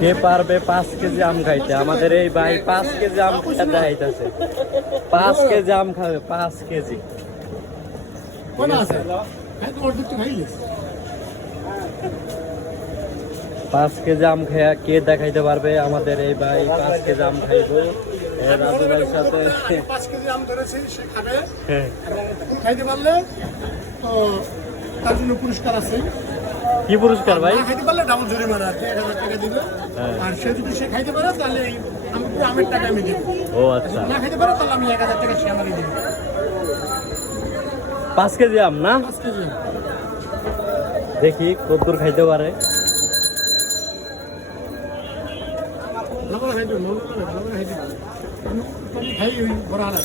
কে পারবে 5 কেজি আম খাইতে? আমাদের এই ভাই 5 কেজি আম খাইতে দেখাইতেছে। 5 কেজি আম খাবে, 5 কেজি। 5 কেজি আম খাইয়া কে দেখাইতে পারবে? আমাদের এই ভাই 5 কেজি আম খাইবো রাজু ভাইয়ের সাথে। 5 কেজি আম ধরেছে, সে খাবে এবং খাইতে পারলে তো তার জন্য পুরস্কার আছে। কি পুরস্কার ভাই? খাইতে পারলে ডাবল জরিমানা আছে, 1000 টাকা দিবে। আর সে যদি সে খাইতে পারে তাহলে আমি পুরো আমের টাকা আমি দেব। ও আচ্ছা, না খাইতে পারে তাহলে আমি 1000 টাকা সে আমাকে দেব। 5 কেজি আম না? 5 কেজি দেখি কতদূর খাইতে পারে। খাই বড় হালা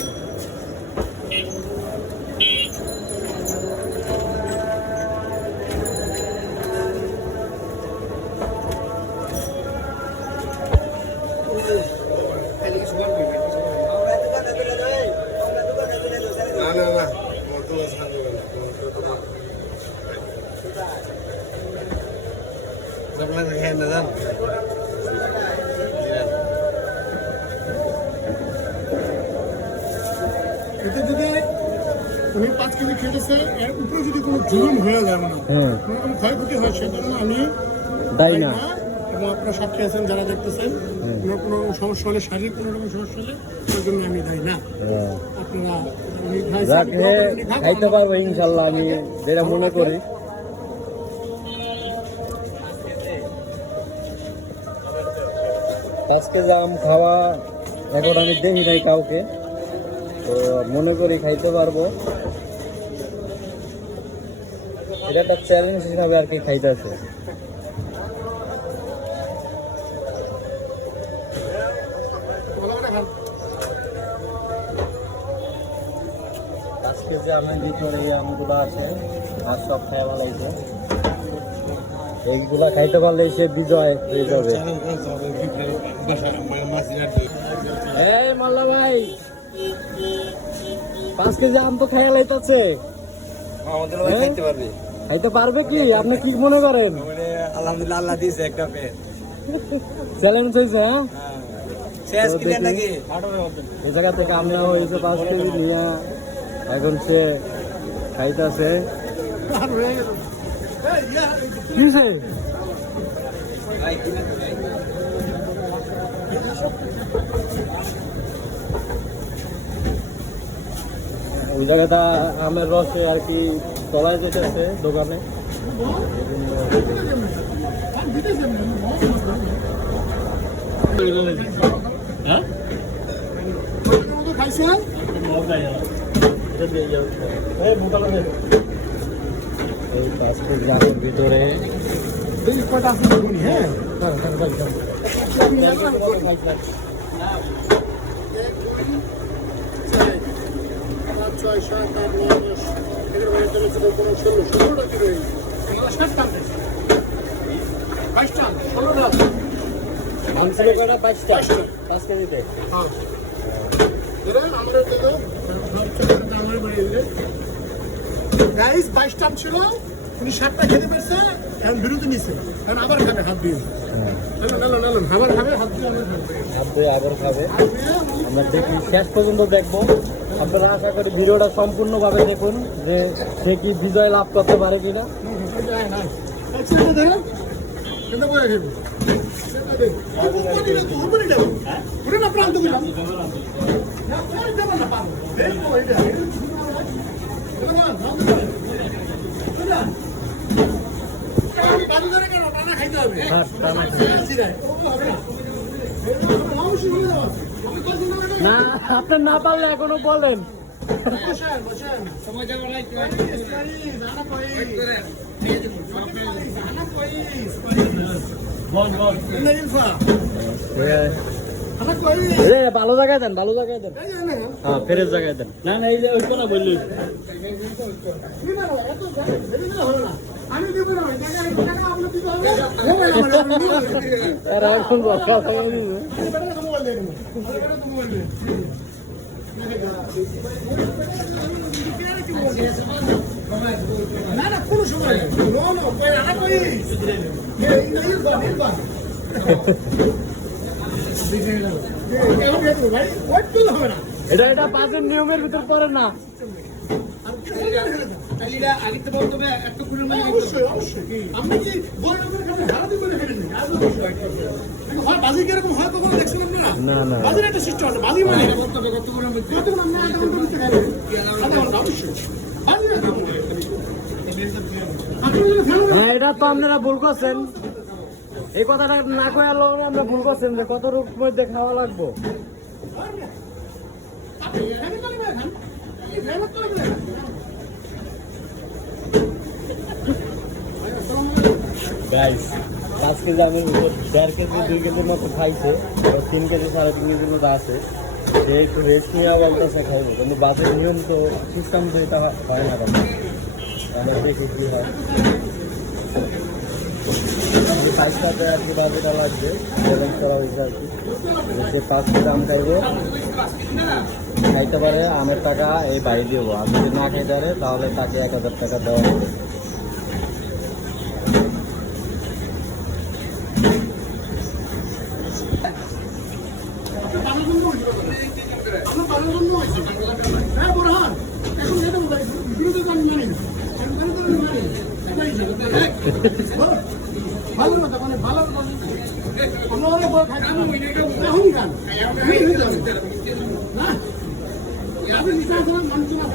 এতে যদি উনি 5 কেজি খেটেছে, এর উপরে যদি কোনো জুলুম হয়ে যায়, মানে কোনো ক্ষয়ক্ষতি হয়, সেজন্য আমি দায়ী না। এবং আপনারা সাক্ষী আছেন যারা দেখতেছেন, কোনো সমস্যা হলে, শারীরিক কোনো রকম সমস্যা হলে তার জন্য আমি দায়ী না। আপনারা খাইতে পারবো ইনশাল্লাহ, আমি যেটা মনে করি। আজকে আম খাওয়া এখন আমি দেখি নাই কাউকে, তো মনে করি খাইতে পারবো। এটা একটা চ্যালেঞ্জ হিসাবে আর কি খাইতেছে। আজকে যে আমের ভিতরে এই আমগুলো আছে আর সব খাই ভালো হয়েছে। এইগুলা খাইতে পারলে সে বিজয় হয়ে যাবে। এই মাল্লা ভাই, 5 কেজি আম তো খাইয়া লাইতাছে। আমাদের ভাই খাইতে পারবে। খাইতে পারবে কি? আপনি কি মনে করেন? আলহামদুলিল্লাহ, আল্লাহ দিয়েছে একটা পেট। চ্যালেঞ্জ হয়েছে। হ্যাঁ, শেষ ক্লিয়ার নাকি? এই জায়গা থেকে আম নেওয়া হয়েছে 5 কেজি নিয়ে, এখন সে খাইতেছে। ওই জায়গাটা আমের রসে আর কি তলায় যেতেছে দোকানে। হ্যাঁ, এই 5 কেজি আমের ভিতরে গাইস 22 টান ছিল, উনি 7টা খেতে পারছে, এখন বিরতি নিছে, এখন আবার খাবে হাত দিয়ে। আবার খাবে হাত দিয়ে, আবার খাবে। আমরা দেখি শেষ পর্যন্ত দেখবো। আপনারা আশা করি ভিডিওটা সম্পূর্ণভাবে দেখুন যে সে কি বিজয় লাভ করতে পারে কিনা। না, আপনার না পারলে এখনো বলেন। ভালো জায়গায় দেন, ভালো জায়গায় দেন। হ্যাঁ, ফেরের জায়গায় দেন। না না, এই যে ওই কোনা বললি এখন না না, কোনো সময় ভাই ওয়েট করলে হবে না এটা পাঁচের নিয়মের ভিতর পড়ে না। অবশ্যই অবশ্যই আপনি কি বলেন হারাতে করে ফেলেন বাজি কিরকম হয় কখনো দেখছেন আপনারা না, না। বাজির একটা সিস্টেম আছে বাজি মানে কতক্ষণ আমরা আধা ঘন্টা মধ্যে খাই আধা ঘন্টা অবশ্যই বাজি না আপনি যদি ফেলেন না, এটা তো আপনারা ভুল করছেন। এই কথাটা না কয়ে আমরা ভুল করছেন যে কত রকমের দিয়ে খাওয়া লাগবো। আপনি এখানে করে খান এই ফেরত করে খান গাইস 5 কেজি আমের উপর 1.5 কেজি 2 কেজির মতো খাইছে, আর 3 কেজি 3.5 কেজির মতো আছে। সে একটু রেস্ট নিয়ে বলতেছে খাইবো, কিন্তু বাজেট নিয়ম তো সিস্টেম তো এটা হয় না কেন, আমরা দেখি কি হয়। 5 টাকা আর কি বাজেটটা লাগবে, ব্যালেন্স করা হয়েছে আর কি। সে 5 কেজি আম খাইবে, খাইতে পারে আমের টাকা এই বাড়ি দেবো, আর যদি না খাইতে পারে তাহলে তাকে 1000 টাকা দেওয়া হবে। হ্যাঁ বোরহান এখন এটা বলাই বিরোধী আমি জানি ভালো কথা মানে ভালো আমরা অনেক বড় খাই এখন গান না আপনি নিশ্চয় মানুষ না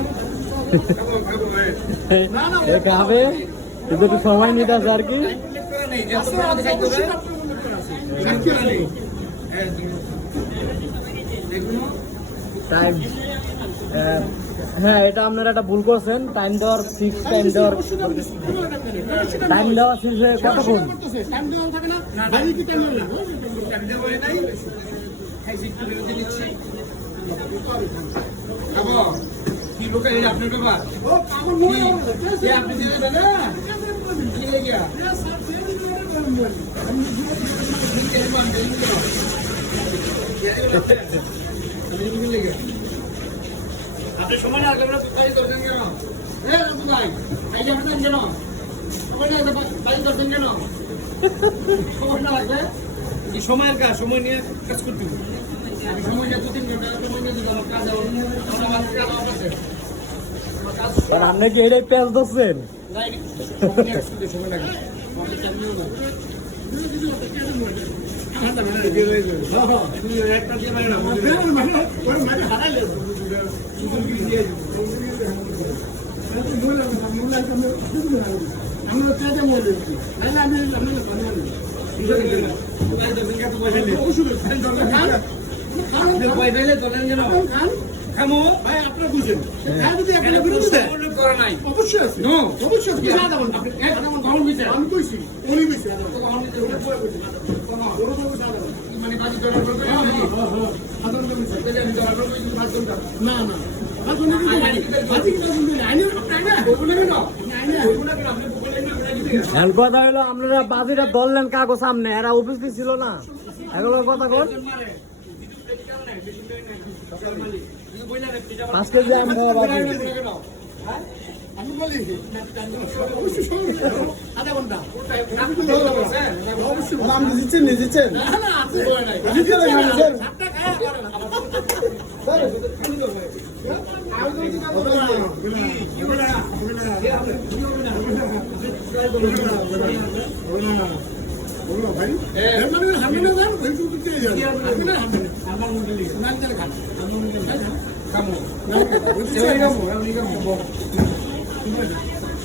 এ খাবে কিন্তু একটু সময় নিতে আছে আর কি। টাইম, হ্যাঁ এটা আপনারা একটা ভুল করছেন। টাইম দেওয়ার ফিক্স টাইম দেওয়ার শেষ হয়ে কতক্ষণ? টাইম দেওয়া থাকে না বাড়ি কি টাইম না কি লোক আপনার ব্যাপার ও আমার মনে আপনি দিলে না কি হয়ে গিয়া আপনি সময় না লাগলে বাড়ি করছেন কেন? ভাই এই যে আপনি কেন সময় না বাড়ি করছেন কেন? সময় না লাগবে এই সময়ের কাজ, সময় নিয়ে কাজ করতে হবে। আমি সময় নিয়ে 2-3 ঘন্টা সময় নিয়ে যদি আমার কাজ হবে আমার কাজ আমার কাছে আমার কাজ আর আপনি কি এটাই পেঁয়াজ ধরছেন? নাই সময় নিয়ে কাজ করতে সময় লাগে আমাকে কেমন হবে একটা দিয়ে মানে না ওর মানে হারাইলে আমি কাজে মনে দিচ্ছি নাহলে আমি ভাই আপনারা বুঝেন যদি আপনার বিরুদ্ধে অবশ্যই আছে অবশ্যই আমি কইছি উনি কইছি না না এখন কথা হলো আপনারা বাজিটা ধরলেন কাগজ সামনে, এরা উপস্থিত ছিল না, এগুলোর কথা কোন 5 কেজি আম খাওয়া বাকি। আমি বলি অবশ্যই আধা ঘন্টা অবশ্যই আপনি দিচ্ছেন না দিচ্ছেন না না আছে ভাই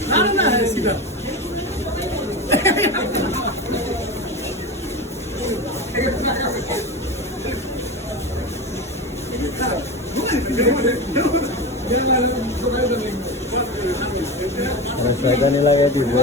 না না সেটা শয়তানি লাগাই দিব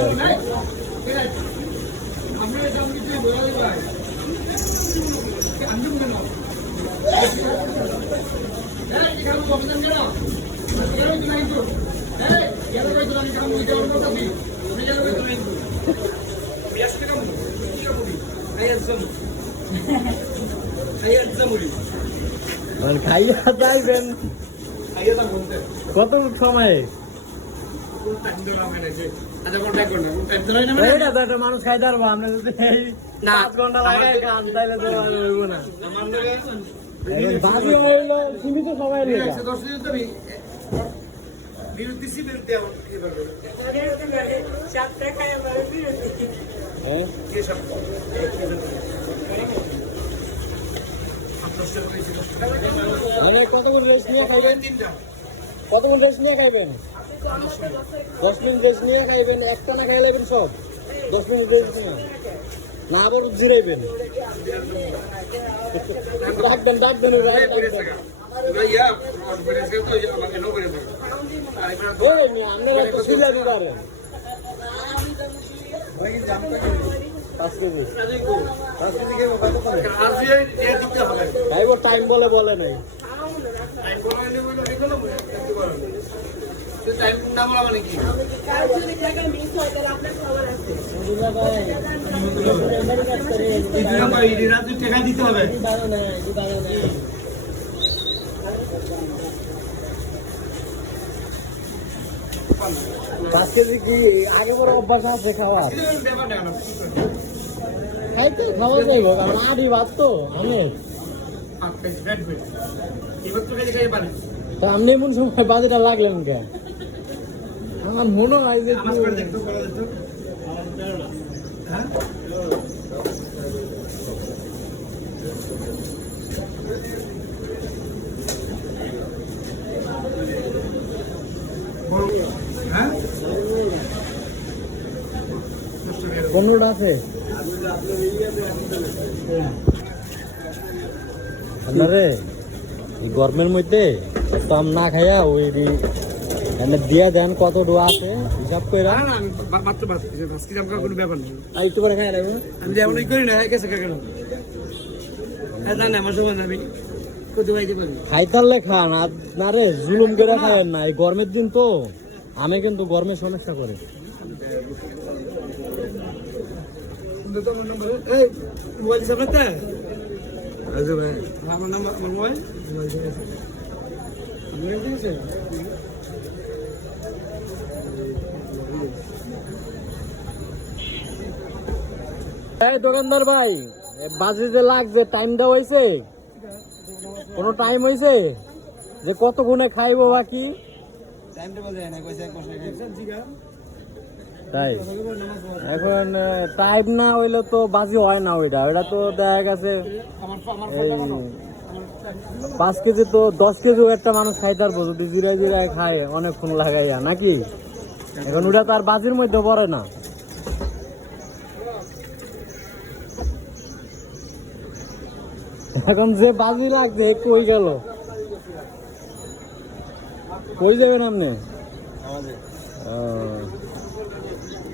খাইয়া যাইবেন কত সময়ে? এইটা তো একটা মানুষ খাইতে পারবো আমরা যদি না 5 ঘন্টা লাগাই গান তাইলে তো আর হইব না। আমার লাগে এখন বাজি হইলো সীমিত সময় ঠিক লেগে। আছে 10 দিন তুমি বিরতি আমার কি বলবো হ্যাঁ কে সব মানে কতক্ষণ রেস্ট নিয়ে খাইবেন? তিনটা কতক্ষণ রেস্ট নিয়ে খাইবেন? 10 মিনিট রেস্ট নিয়ে খাইবেন, একটা না খাই লাগবেন সব 10 মিনিট রেস্ট নিয়ে, না আবার জিরাইবেন? ডাকবেন ডাকবেন ইয়া অপারেশন তো আমাকে নো করে দেবে আর এবার ওই নি আপনারা তো সিলাবি পারেন। 5 কেজি কত করে আর দিয়ে দিতে হবে খাইব? টাইম বলে বলে নাই। টাইম বলাইলে বলে দেখলো তো টাইম না বলা মানে কি এই দিন আমরা এই রাতে টাকা দিতে হবে 5 কেজি কি আগে বড় অভ্যাস আছে খাওয়ার? খাইতে খাওয়া যাইব, কারণ আড়ি ভাত তো আমের। তো আপনি এমন সময় বাজিটা লাগলেন কে? আমার মনে হয় যে পনেরোটা আছে আপনারে এই গরমের মধ্যে তো আম না খাইয়া ওই এনে দিয়া দেন কত ডোয়া আছে হিসাব করে আর একটু করে খাই রাখবো। আমি যেমনই করি না গেছে কেন না আমার সময় আমি কত ভাই পারি খাইতারলে খান আর না রে জুলুম করে খায়েন না, এই গরমের দিন তো আমি কিন্তু গরমের সমস্যা করে। মোবাইল হিসাব রাখতে আমার নাম্বার আমার মোবাইল এই দোকানদার ভাই, বাজে যে লাগছে টাইম দেওয়া হয়েছে? কোনো টাইম হয়েছে যে কত গুণে খাইবো বাকি? তাই এখন টাইম না হইলে তো বাজি হয় না, ওইটা ওইটা তো দেখা গেছে এই 5 কেজি তো 10 কেজিও একটা মানুষ খাইতে পারবো যদি জিরায় জিরায় খায় অনেকক্ষণ লাগাইয়া, নাকি? এখন ওটা তো আর বাজির মধ্যে পড়ে না। এখন যে বাজি লাগছে কই গেল? কই যাবেন আপনি?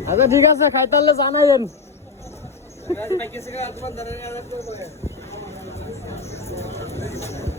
আচ্ছা ঠিক আছে, খাইতারলে জানাইবেন।